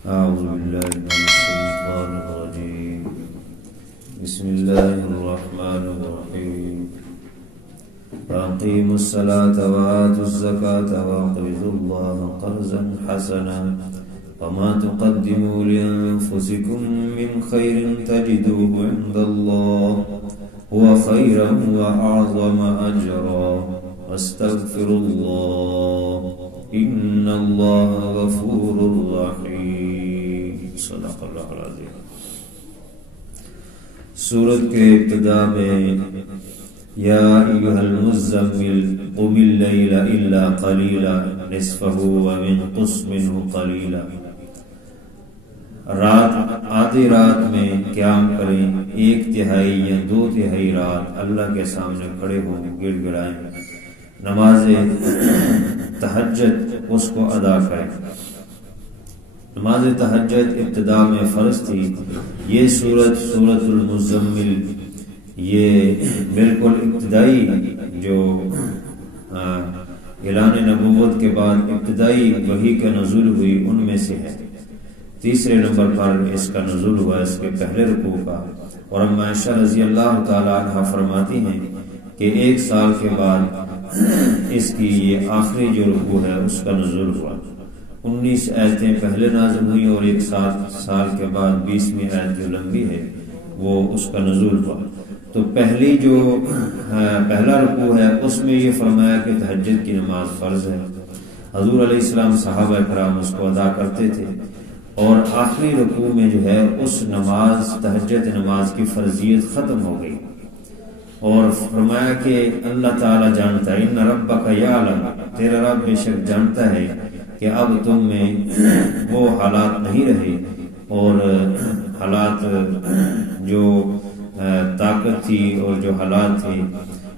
أعوذ بالله من الشيطان الرجيم. بسم الله الرحمن الرحيم. أقيموا الصلاة وآتوا الزكاة وأقرضوا الله قرضا حسنا وما تقدموا لأنفسكم من خير تجدوه عند الله هو خيرا وأعظم أجرا واستغفروا الله إن الله غفور رحيم. صدق اللہ العظیم. سورت کے ابتدا میں یا ایھا المزمل قم اللیل الا قلیلا نصفہ وانقص منہ قلیلا. رات آدھی رات میں قیام کریں، ایک تہائی یا دو تہائی رات اللہ کے سامنے کھڑے ہوں، گڑ گڑائیں، نماز تہجد اس کو ادا کریں. نماز تہجد ابتدا میں فرض تھی. یہ سورت المزمل یہ بالکل ابتدائی جو اعلان نبوت کے بعد ابتدائی وحی کا نزول ہوئی ان میں سے ہے. تیسرے نمبر پر اس کا نزول ہوا، اس کے پہلے رکوع کا. اور ام عائشہ رضی اللہ تعالی عنہ فرماتی ہیں کہ 1 سال کے بعد اس کی یہ آخری جو رکوع ہے اس کا نزول ہوا. 19 آیتیں پہلے نازل ہوئی اور 1 سال کے بعد 20ویں آیت جو لمبی ہے وہ اس کا نزول ہوا. تو پہلی جو پہلا رکوع ہے اس میں یہ فرمایا کہ تہجد کی نماز فرض ہے. حضور علیہ السلام صحابہ کرام اس کو ادا کرتے تھے. اور آخری رکوع میں جو ہے اس نماز تہجد نماز کی فرضیت ختم ہو گئی اور فرمایا کہ اللہ تعالیٰ جانتا ہے، ان ربک یعلم، تیرا رب بے شک جانتا ہے کہ اب تم میں وہ حالات نہیں رہے اور حالات جو طاقت تھی اور جو حالات تھے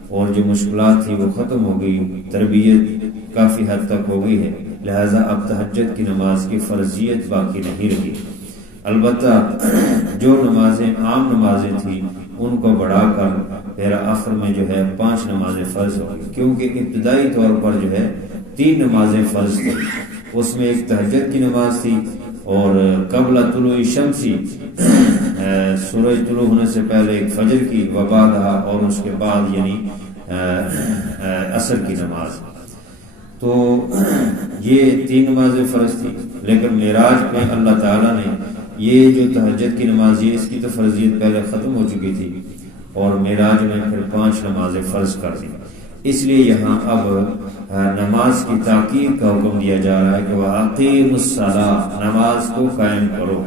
اور جو مشکلات تھی وہ ختم ہو گئی، تربیت کافی حد تک ہو گئی ہے، لہذا اب تہجد کی نماز کی فرضیت باقی نہیں رہی. البتہ جو نمازیں عام نمازیں تھیں ان کو بڑھا کر پھر آخر میں جو ہے 5 نمازیں فرض ہو گئی، کیونکہ ابتدائی طور پر جو ہے 3 نمازیں فرض تھیں. اس میں ایک تہجد کی نماز تھی اور قبل طلوع شمسی سورج طلوع ہونے سے پہلے ایک فجر کی، وبعدہا اور اس کے بعد یعنی عصر کی نماز. تو یہ 3 نمازیں فرض تھی. لیکن معراج میں اللہ تعالیٰ نے یہ جو تہجد کی نماز ہے اس کی تو فرضیت پہلے ختم ہو چکی تھی اور معراج میں پھر 5 نمازیں فرض کر دی. اس لیے یہاں اب نماز کی تاکید کا حکم دیا جا رہا ہے کہ وَأَقِیمُوا الصَّلَاةَ، نماز کو قائم کرو،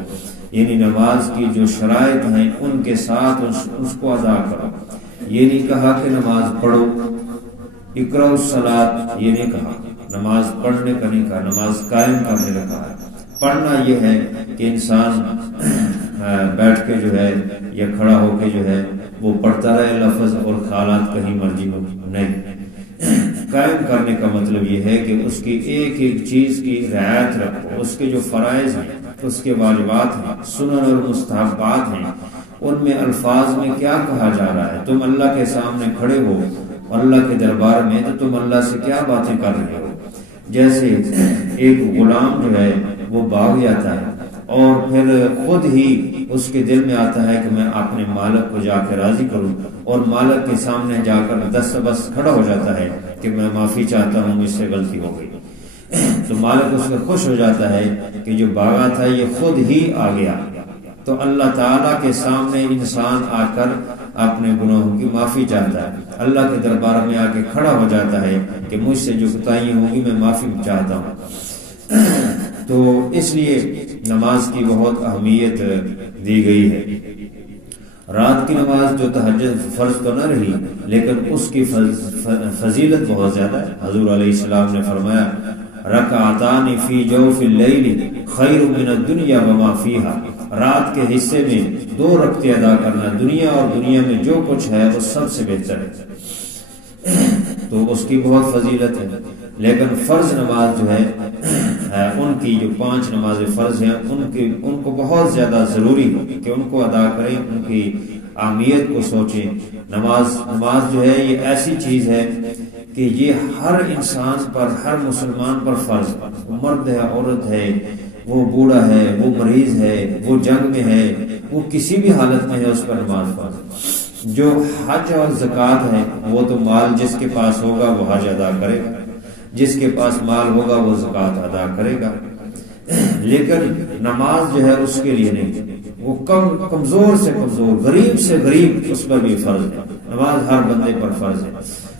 یعنی نماز کی جو شرائط ہیں ان کے ساتھ اس کو ادا کرو. یہ نہیں کہا کہ نماز پڑھو، اقرأوا الصلاۃ یہ نہیں کہا، نماز پڑھنے کا نہیں کہا، نماز قائم کرنے کا کہا. پڑھنا یہ ہے کہ انسان بیٹھ کے جو ہے یا کھڑا ہو کے جو ہے وہ پڑھتا رہے لفظ اور خیالات کہیں مرضی ہو، نہیں. قائم کرنے کا مطلب یہ ہے کہ اس کی ایک ایک چیز کی رعایت رکھو، اس کے جو فرائض ہیں، اس کے واجبات ہیں، سنن اور مستحبات ہیں، ان میں الفاظ میں کیا کہا جا رہا ہے. تم اللہ کے سامنے کھڑے ہو اللہ کے دربار میں تو تم اللہ سے کیا باتیں کر رہے ہو. جیسے ایک غلام جو ہے وہ بھاگ جاتا ہے اور پھر خود ہی اس کے دل میں آتا ہے کہ میں اپنے مالک کو جا کے راضی کروں اور مالک کے سامنے جا کر دستبس کھڑا ہو جاتا ہے کہ میں معافی چاہتا ہوں، مجھ سے غلطی ہو گئی. تو مالک اس سے خوش ہو جاتا ہے کہ جو بھاگا تھا یہ خود ہی آ گیا. تو اللہ تعالیٰ کے سامنے انسان آ کر اپنے گناہوں کی معافی چاہتا ہے، اللہ کے دربار میں آ کے کھڑا ہو جاتا ہے کہ مجھ سے جو کوتاہیاں ہوں گی میں معافی چاہتا ہوں. تو اس لیے نماز کی بہت اہمیت دی گئی ہے. رات کی نماز جو تہجد فرض تو نہ رہی لیکن اس کی فضیلت بہت زیادہ ہے. حضور علیہ السلام نے فرمایا رکعتان فی جوف اللیل خیر من الدنیا وما فیہا، رات کے حصے میں 2 رکعتیں ادا کرنا دنیا اور دنیا میں جو کچھ ہے وہ سب سے بہتر ہے. تو اس کی بہت فضیلت ہے. لیکن فرض نماز جو ہے ان کی جو 5 نمازیں فرض ہیں ان کو بہت زیادہ ضروری ہے کہ ان کو ادا کریں، ان کی اہمیت کو سوچیں. نماز جو ہے یہ ایسی چیز ہے کہ یہ ہر انسان پر، ہر مسلمان پر فرض، مرد ہے، عورت ہے، وہ بوڑھا ہے، وہ مریض ہے، وہ جنگ میں ہے، وہ کسی بھی حالت میں ہے، اس پر نماز فرض۔ جو حج اور زکوٰۃ ہے وہ تو مال جس کے پاس ہوگا وہ حج ادا کرے گا، جس کے پاس مال ہوگا وہ زکوٰۃ ادا کرے گا، لیکن نماز جو ہے اس کے لیے نہیں۔ وہ کمزور سے کمزور، غریب سے غریب، اس پر بھی فرض ہے۔ نماز ہر بندے پر فرض ہے،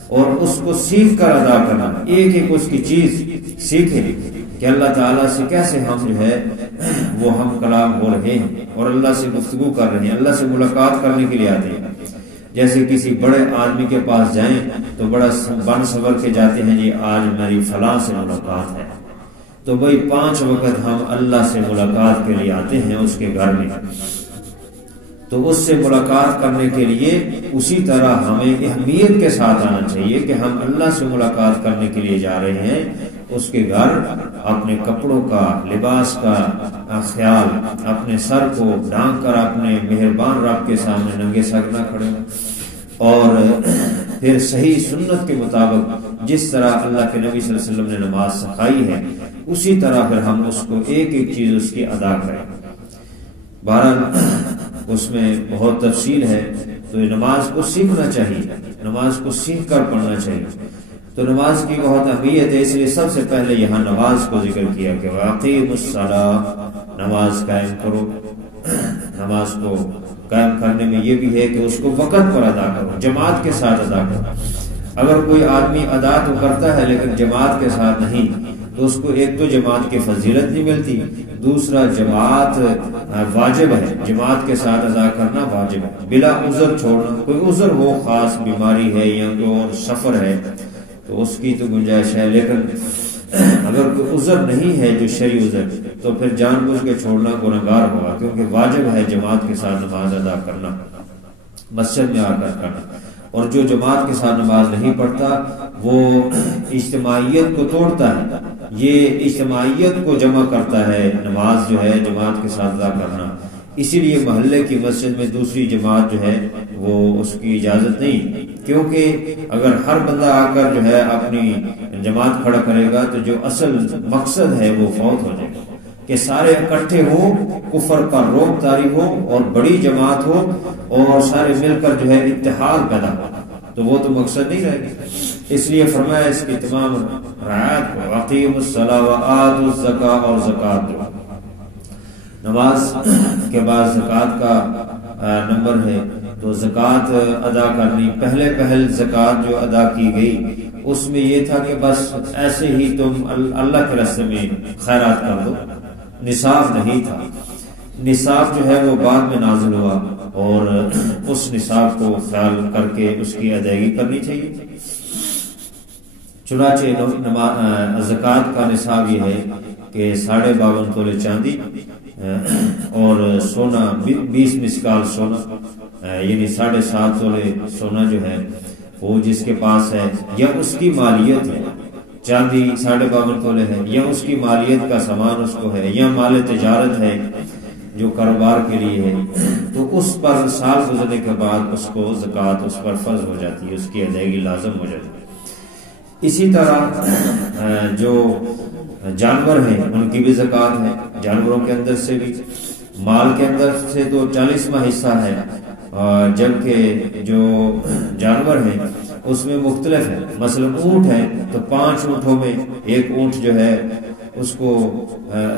اور اس کو سیکھ کر ادا کرنا، ایک ایک اس کی چیز سیکھے کہ اللہ تعالیٰ سے کیسے ہم جو ہے وہ ہم کلام ہو رہے ہیں اور اللہ سے گفتگو کر رہے ہیں، اللہ سے ملاقات کرنے کے لیے آتے ہیں۔ جیسے کسی بڑے آدمی کے پاس جائیں تو بڑا بن سور کے جاتے ہیں، جی آج میری فلاں سے ملاقات ہے، تو بھائی 5 وقت ہم اللہ سے ملاقات کے لیے آتے ہیں اس کے گھر میں، تو اس سے ملاقات کرنے کے لیے اسی طرح ہمیں اہمیت کے ساتھ آنا چاہیے کہ ہم اللہ سے ملاقات کرنے کے لیے جا رہے ہیں۔ اس کے گھر اپنے کپڑوں کا، لباس کا خیال، اپنے سر کو ڈھانک کر اپنے مہربان رب کے سامنے ننگے سر نہ کھڑے، اور پھر صحیح سنت کے مطابق جس طرح اللہ کے نبی صلی اللہ علیہ وسلم نے نماز سکھائی ہے اسی طرح پھر ہم اس کو ایک ایک چیز اس کی ادا کریں۔ بہرحال اس میں بہت تفصیل ہے، تو نماز کو سیکھنا چاہیے، نماز کو سیکھ کر پڑھنا چاہیے۔ تو نماز کی بہت اہمیت ہے، اس لیے سب سے پہلے یہاں نماز کو ذکر کیا کہ واقعی الصلاۃ، نماز قائم کرو۔ نماز کو قائم کرنے میں یہ بھی ہے کہ اس کو وقت پر ادا کرو، جماعت کے ساتھ ادا کرو۔ اگر کوئی آدمی ادا تو کرتا ہے لیکن جماعت کے ساتھ نہیں، تو اس کو ایک تو جماعت کی فضیلت نہیں ملتی، دوسرا جماعت واجب ہے، جماعت کے ساتھ ادا کرنا واجب ہے، بلا عذر چھوڑنا۔ کوئی عذر ہو، خاص بیماری ہے یا کوئی اور سفر ہے تو اس کی تو گنجائش ہے، لیکن اگر کوئی عذر نہیں ہے جو شرعی عذر، تو پھر جان بوجھ کے چھوڑنا گنہگار ہوگا، کیونکہ واجب ہے جماعت کے ساتھ نماز ادا کرنا، مسجد میں آ کر کرنا۔ اور جو جماعت کے ساتھ نماز نہیں پڑھتا وہ اجتماعیت کو توڑتا ہے، یہ اجتماعیت کو جمع کرتا ہے، نماز جو ہے جماعت کے ساتھ ادا کرنا۔ اسی لیے محلے کی مسجد میں دوسری جماعت جو ہے وہ اس کی اجازت نہیں، کیونکہ اگر ہر بندہ آ کر جو ہے اپنی جماعت کھڑا کرے گا تو جو اصل مقصد ہے وہ فوت ہو جائے گا، کہ سارے اکٹھے ہو، کفر پر روک طاری ہو اور بڑی جماعت ہو اور سارے مل کر جو ہے اتحاد پیدا ہو، تو وہ تو مقصد نہیں رہے گا۔ اس لیے فرمایا اس کی تمام رعایت کو، اقیموا الصلاۃ وآتوا الزکاۃ، اور زکوٰۃ دو۔ نماز کے بعد زکوٰۃ کا نمبر ہے، تو زکوٰۃ ادا کرنی، پہل زکوٰۃ جو ادا کی گئی اس میں یہ تھا کہ بس ایسے ہی تم اللہ کے راستے میں خیرات کر دو، نصاب نہیں تھا۔ نصاب جو ہے وہ بعد میں نازل ہوا، اور اس نصاب کو خیال کر کے اس کی ادائیگی کرنی چاہیے۔ چنانچہ زکوٰۃ کا نصاب یہ ہے کہ 52.5 تولے چاندی اور سونا 20 مسکال سونا، یعنی 7.5 تولے سونا جو ہے وہ جس کے پاس ہے یا اس کی مالیت ہے، چاندی 52.5 تولے ہے یا اس کی مالیت کا سامان اس کو ہے یا مال تجارت ہے جو کاروبار کے لیے ہے، تو اس پر سال گزرنے کے بعد اس کو زکوٰۃ اس پر فرض ہو جاتی ہے، اس کی ادائیگی لازم ہو جاتی ہے۔ اسی طرح جو جانور ہیں ان کی بھی زکوٰۃ ہے، جانوروں کے اندر سے بھی، مال کے اندر سے تو 40واں حصہ ہے، جبکہ جو جانور ہیں اس میں مختلف ہے، مثلا اونٹ ہے تو 5 اونٹوں میں ایک اونٹ جو ہے اس کو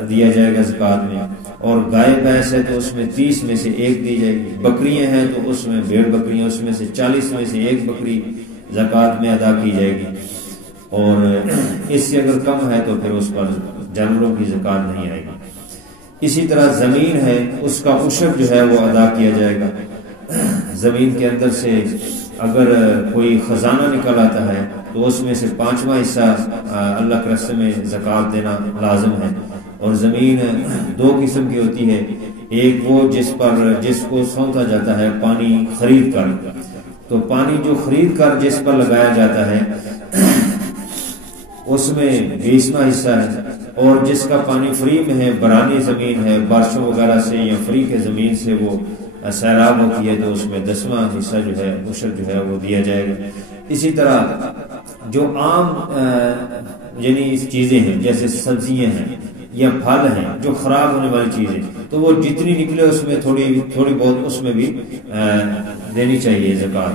دیا جائے گا زکوٰۃ میں، اور گائے بھینس ہے تو اس میں 30 میں سے 1 دی جائے گی، بکریاں ہیں تو اس میں بھیڑ بکریاں اس میں سے 40 میں سے 1 بکری زکوٰۃ میں ادا کی جائے گی، اور اس سے اگر کم ہے تو پھر اس پر جانوروں کی زکوٰۃ نہیں آئے گی۔ اسی طرح زمین ہے، اس کا عشر جو ہے وہ ادا کیا جائے گا۔ زمین کے اندر سے اگر کوئی خزانہ نکل آتا ہے تو اس میں سے 5واں حصہ اللہ کے راستے میں زکوٰۃ دینا لازم ہے۔ اور زمین 2 قسم کی ہوتی ہے، ایک وہ جس کو سونپا جاتا ہے پانی خرید کر، تو پانی جو خرید کر جس پر لگایا جاتا ہے اس میں 20واں حصہ ہے، اور جس کا پانی فری میں ہے، برانی زمین ہے، بارشوں وغیرہ سے یا فری کے زمین سے وہ سیراب ہوتی ہے تو اس میں 10واں حصہ جو ہے عشر جو ہے وہ دیا جائے گا۔ اسی طرح جو عام یعنی چیزیں ہیں جیسے سبزیاں ہیں یا پھل ہیں جو خراب ہونے والی چیزیں، تو وہ جتنی نکلے اس میں تھوڑی بہت اس میں بھی دینی چاہیے زکات۔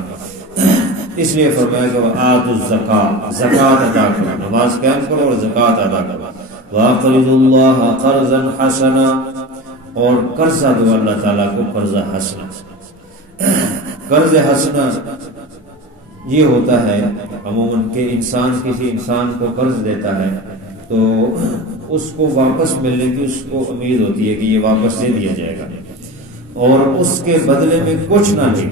اس لیے فرمایا کہ آتوا الزکات، زکات ادا کرو، نماز قائم کرو اور زکات ادا کرو۔ وَأَقْرِضُوا اللَّهَ قَرْضًا حَسَنًا، اور قرضہ دو اللہ تعالیٰ کو قرضہ حسنا۔ قرض حسنا یہ ہوتا ہے عموماً کہ انسان کسی انسان کو قرض دیتا ہے تو اس کو واپس ملنے کی اس کو امید ہوتی ہے کہ یہ واپس دے دیا جائے گا، اور اس کے بدلے میں کچھ نہ لے،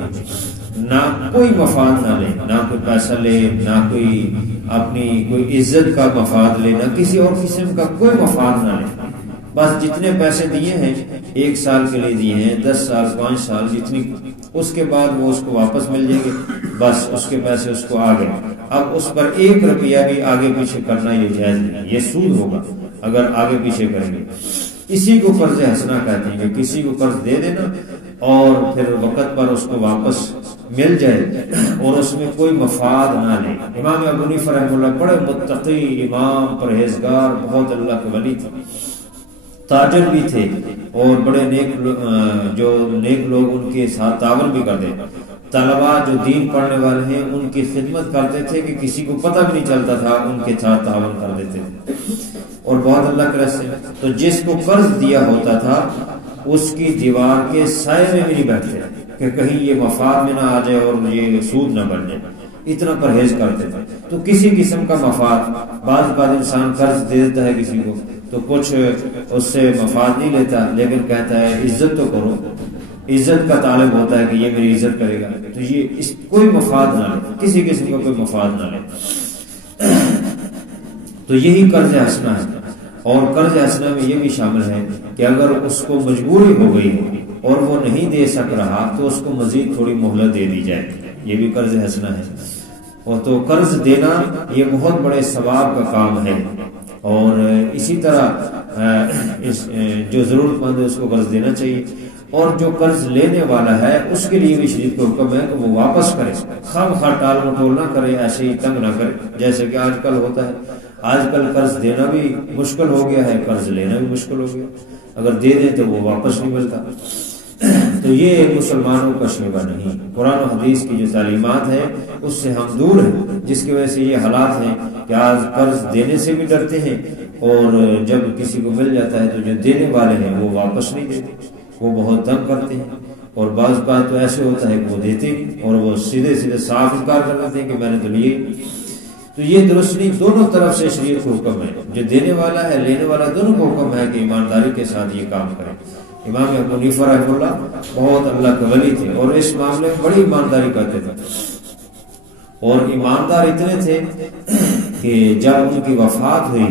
نہ کوئی مفاد نہ لے، نہ کوئی پیسہ لے، نہ کوئی اپنی کوئی عزت کا مفاد لے، نہ کسی اور قسم کا کوئی مفاد نہ لے، بس جتنے پیسے دیے ہیں 1 سال کے لیے دیے ہیں، 10 سال 5 سال جتنی، اس کے بعد وہ اس کو واپس مل جائیں گے، بس اس کے پیسے اس کو آ گئے۔ اب اس پر 1 روپیہ بھی آگے پیچھے کرنا یہ جائز نہیں، یہ سود ہوگا اگر آگے پیچھے کریں گے۔ اسی کو قرض حسنا کہتے ہیں کہ کسی کو قرض دے دینا اور پھر وقت پر اس کو واپس مل جائے اور اس میں کوئی مفاد نہ لے۔ امام ابو حنیفہ رحمہ اللہ بڑے متقی امام، پرہیزگار، بہت اللہ کے ولی تھے، تاجر بھی تھے، اور بڑے نیک لوگ ان کے ساتھ تعاون بھی کرتے۔ طلباء جو دین پڑھنے والے ہیں ان کی خدمت کرتے تھے کہ کسی کو پتہ بھی نہیں چلتا تھا، ان کے ساتھ تعاون کر دیتے تھے، اور بہت اللہ کے راستے میں۔ تو جس کو قرض دیا ہوتا تھا اس کی دیوار کے سائے میں بھی نہیں بیٹھتے کہ کہیں یہ مفاد میں نہ آ جائے اور یہ سود نہ بن جائے، اتنا پرہیز کرتے تھے۔ تو کسی قسم کا مفاد، بعض انسان قرض دے دیتا ہے کسی کو تو کچھ اس سے مفاد نہیں لیتا، لیکن کہتا ہے عزت تو کرو، عزت کا طالب ہوتا ہے کہ یہ میری عزت کرے گا، تو یہ کوئی مفاد نہ لے، کسی قسم کا کوئی مفاد نہ لے۔ تو یہی قرض حسنا ہے، اور قرض حسنا میں یہ بھی شامل ہے کہ اگر اس کو مجبوری ہو گئی اور وہ نہیں دے سک رہا تو اس کو مزید تھوڑی مہلت دے دی جائے، یہ بھی قرض حسنا ہے۔ اور تو قرض دینا یہ بہت بڑے ثواب کا کام ہے، اور اسی طرح جو ضرورت مند ہے اس کو قرض دینا چاہیے، اور جو قرض لینے والا ہے اس کے لیے بھی شریعت کو حکم ہے کہ وہ واپس کرے، خواہ ٹال مٹول نہ کرے، ایسے ہی تنگ نہ کرے جیسے کہ آج کل ہوتا ہے۔ آج کل قرض دینا بھی مشکل ہو گیا ہے، قرض لینا بھی مشکل ہو گیا، اگر دے دیں تو وہ واپس نہیں ملتا۔ تو یہ مسلمانوں کا شیوہ نہیں، قرآن و حدیث کی جو تعلیمات ہے اس سے ہم دور ہیں، جس کی وجہ سے یہ حالات ہیں کہ آج قرض دینے سے بھی ڈرتے ہیں، اور جب کسی کو مل جاتا ہے تو جو دینے والے ہیں وہ واپس نہیں دیتے، وہ بہت تنگ کرتے ہیں، اور بعض بات تو ایسے ہوتا ہے کہ وہ دیتے اور وہ سیدھے صاف انکار کر دیتے ہیں کہ میں نے تو لیے۔ تو یہ درست نہیں، دونوں طرف سے شریعت کو حکم ہے، جو دینے والا ہے لینے والا دونوں کو حکم ہے کہ ایمانداری کے ساتھ یہ کام کریں۔ امام ابو حنیفہ رحمہ اللہ بہت اللہ کے ولی تھے اور اس معاملے میں بڑی ایمانداری کرتے تھے، اور ایماندار اتنے تھے کہ جب ان کی وفات ہوئی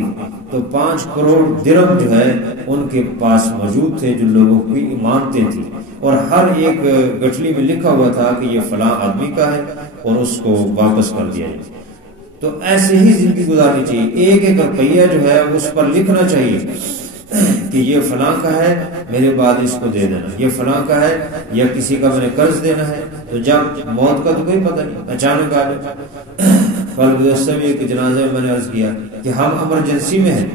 تو 5 کروڑ درہم جو ہے ان کے پاس موجود تھے جو لوگوں کی امانتیں تھیں، اور ہر ایک گٹھلی میں لکھا ہوا تھا کہ یہ فلاں آدمی کا ہے اور اس کو واپس کر دیا جائے۔ تو ایسے ہی زندگی گزارنی چاہیے، ایک ایک روپیہ جو ہے اس پر لکھنا چاہیے کہ یہ فلاں کا ہے، میرے بعد اس کو دے دینا، یہ فلاں کا ہے یا کسی کا میں نے قرض دینا ہے۔ تو جب موت کا تو کوئی پتہ نہیں، اچانک آ گیا۔ کل گزشتہ بھی ایک جنازے میں نے عرض کیا کہ ہم ایمرجنسی میں ہیں،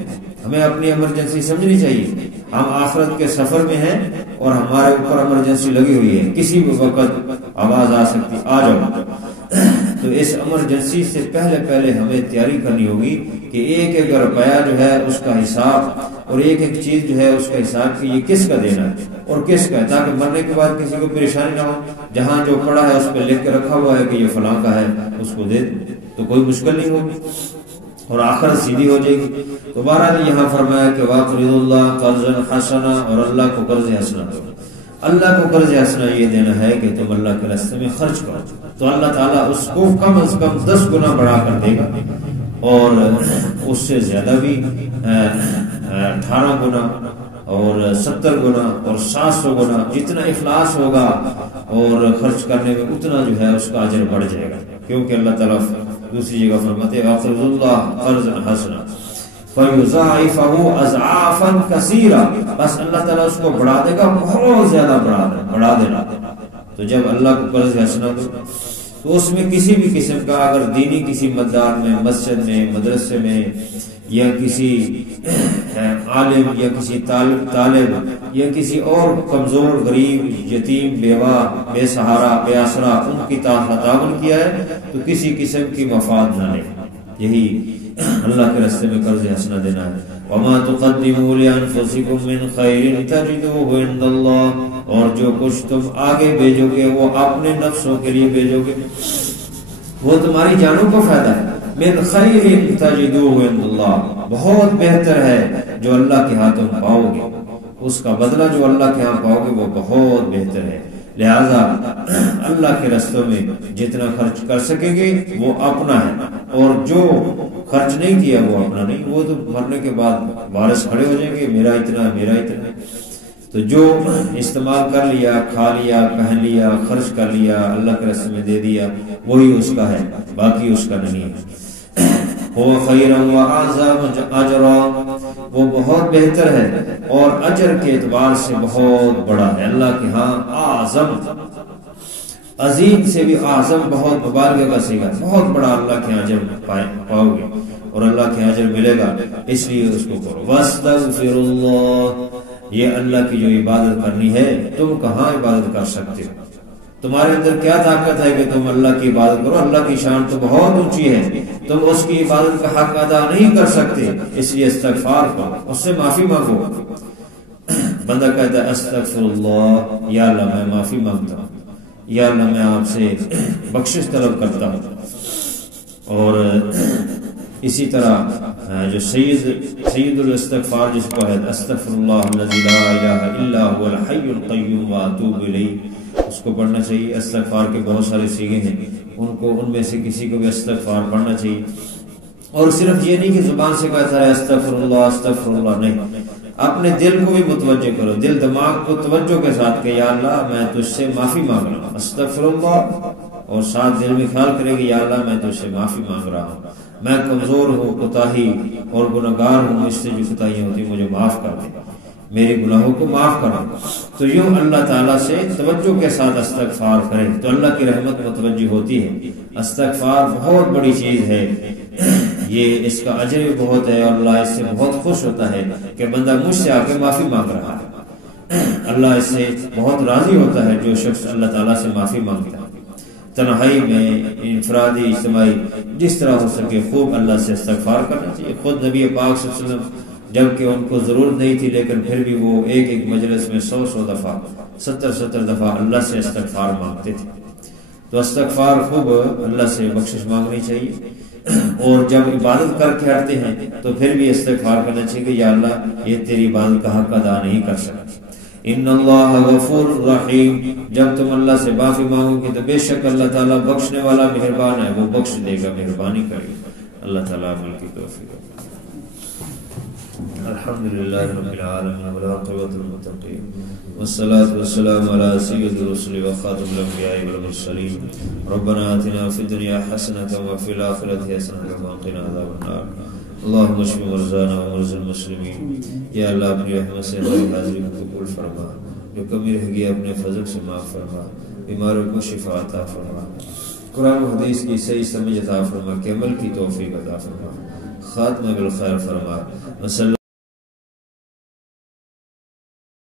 ہمیں اپنی ایمرجنسی سمجھنی چاہیے، ہم آخرت کے سفر میں ہیں اور ہمارے اوپر ایمرجنسی لگی ہوئی ہے، کسی بھی وقت آواز آ سکتی، آ جاؤ۔ تو اس ایمرجنسی سے پہلے ہمیں تیاری کرنی ہوگی کہ ایک ایک روپیہ جو ہے اس کا حساب، اور ایک ایک چیز جو ہے اس کا حساب کہ یہ کس کا دینا ہے اور کس کا ہے، تاکہ مرنے کے بعد کسی کو پریشانی نہ ہو، جہاں جو پڑا ہے اس پہ لکھ کے رکھا ہوا ہے کہ یہ فلاں کا ہے، اس کو دے تو کوئی مشکل نہیں ہوگی اور آخر سیدھی ہو جائے گی۔ تو بہرحال یہاں فرمایا کہ وَاقْرِضُوا اللَّهَ قَرْضًا حَسَنًا، اور اللہ کو قرض حسنا دو۔ اللہ کو قرض حسنا یہ دینا ہے کہ تم اللہ کے راستے میں خرچ کرو تو اللہ تعالیٰ اس کو کم از کم 10 گنا بڑھا کر دے گا، اور اس سے زیادہ بھی 18 گنا اور 70 گنا اور 700 گنا، جتنا افلاس ہوگا اور خرچ کرنے میں اتنا جو ہے اس کا اجر بڑھ جائے گا، کیونکہ اللہ تعالیٰ دوسری جگہ فرماتے ہیں وَاقْرِضُوا اللَّهَ قَرْضًا حَسَنًا فَيُضَاعِفَهُ أَضْعَافًا كَثِيرًا، بس اللہ تعالیٰ اس کو بڑھا دے گا، بہت زیادہ بڑھا دینا۔ تو جب اللہ کو قرض حسنا دو تو اس میں کسی بھی قسم کا، اگر دینی کسی مدار میں، مسجد میں، مدرسے میں، یا کسی عالم یا کسی طالب یا کسی اور کمزور غریب یتیم بیوہ بے سہارا بے آسرا ان کی تعاون کیا ہے تو کسی قسم کی مفاد نہ لے. یہی اللہ کے راستے میں قرض حسنہ دینا ہے. وما تقدموا لانفسکم من خیر تجدوه عند اللہ، اور جو کچھ تم آگے بھیجو گے وہ اپنے نفسوں کے لیے بھیجو گے وہ تمہاری جانوں کو فائدہ ہے. من خیر تجدوه عند اللہ، بہت بہتر ہے جو اللہ کے ہاں تم پاؤ گے، اس کا بدلہ جو اللہ کے ہاں پاؤ گے وہ بہت بہتر ہے. لہذا اللہ کے رستوں میں جتنا خرچ کر سکیں گے وہ اپنا ہے، اور جو خرچ نہیں کیا وہ اپنا نہیں. وہ تو مرنے کے بعد وارث کھڑے ہو جائیں گے میرا اتنا میرا اتنا. تو جو استعمال کر لیا، کھا لیا، پہن لیا، خرچ کر لیا، اللہ کے راستے میں دے دیا، وہی اس کا ہے، باقی اس کا نہیں ہے. وہ خیرا واعظم اجرا، وہ بہت بہتر ہے اور اجر کے اعتبار سے بہت بڑا ہے اللہ کے ہاں. اعظم، عظیم سے بھی اعظم بہت مبالغہ کا صیغہ، بہت بڑا اللہ کے ہاں اجر پاؤ گے اور اللہ کے اجر ملے گا. اس لیے اس کو کرو. واستغفر اللہ، یہ اللہ کی جو عبادت کرنی ہے تم کہاں عبادت کر سکتے ہو؟ تمہارے اندر کیا طاقت ہے کہ تم اللہ کی عبادت کرو؟ اللہ کی شان تو بہت اونچی ہے، تم اس کی عبادت کا حق ادا نہیں کر سکتے. اس لیے استغفار کرو، اس سے معافی مانگو. بندہ کہتا ہے استغفر اللہ، یا اللہ میں معافی مانگتا ہوں، یا اللہ میں آپ سے بخشش طلب کرتا ہوں. اور اسی طرح جو سید الاستغفار جس کو ہے استغفر اللہ الذی لا الہ الا هو الحی القیوم واتوب الیہ، اس کو پڑھنا چاہیے. استغفار کے بہت سارے صیغے ہیں، ان میں سے کسی کو بھی استغفار پڑھنا چاہیے. اور صرف یہ نہیں کہ زبان سے کہتا ہے استغفر اللہ نہیں، اپنے دل کو بھی متوجہ کرو، دل دماغ کو توجہ کے ساتھ کہ یا اللہ میں تجھ سے معافی مانگ رہا ہوں استغفر اللہ، اور ساتھ دل میں خیال کرے کہ یا اللہ میں تجھ سے معافی مانگ رہا ہوں، میں کمزور ہوں، کوتاہی اور گناہگار ہوں، مجھ سے جو کوتاہیاں ہوتی مجھے معاف کر دے، میرے گناہوں کو معاف کرو. تو یوں اللہ تعالیٰ سے توجہ کے ساتھ استغفار کریں تو اللہ کی رحمت متوجہ ہوتی ہے. استغفار بہت بڑی چیز ہے، یہ اس کا اجر بھی بہت ہے، اور اللہ اس سے بہت خوش ہوتا ہے کہ بندہ مجھ سے آ کے معافی مانگ رہا ہے. اللہ اس سے بہت راضی ہوتا ہے جو شخص اللہ تعالیٰ سے معافی مانگتا ہے. تنہائی میں، انفرادی، اجتماعی، جس طرح ہو سکے خوب اللہ سے استغفار کرنا چاہیے. خود نبی پاک صلی اللہ علیہ وسلم جبکہ ان کو ضرورت نہیں تھی لیکن پھر بھی وہ ایک مجلس میں 100 دفعہ 70 دفعہ اللہ سے استغفار مانگتے تھے. تو استغفار خوب اللہ سے بخشش مانگنی چاہیے. اور جب عبادت کر کے ہٹتے ہیں تو پھر بھی استغفار کرنا چاہیے کہ یا اللہ یہ تیری عبادت کا حق ادا نہیں کر سکتے. ان اللہ غفور رحیم، جب تم اللہ سے معافی مانگو گے تو بے شک اللہ تعالیٰ بخشنے والا مہربان ہے، وہ بخش دے گا، مہربانی کرے گا. اللہ تعالیٰ عمل کی توفیق. الحمدللہ رب العالمین والعاقبۃ للمتقین والصلاة والسلام علی سید الرسل وخاتم الانبیاء والمرسلین. ربنا آتنا فی الدنیا حسنۃ وفی الآخرۃ حسنۃ وقنا عذاب النار. اللہم اشف مرضانا ومرضی المسلمین. یا اللہ اپنی رحمت سے ہماری حاضری کو قبول فرما، جو کمی رہ گئی اپنے فضل سے معاف فرما، بیماروں کو شفا عطا فرما، قرآن و حدیث کی صحیح سمجھ عطا فرما، کہ عمل کی توفیق عطا فرما، خاتمہ بالخیر فرما. وصلی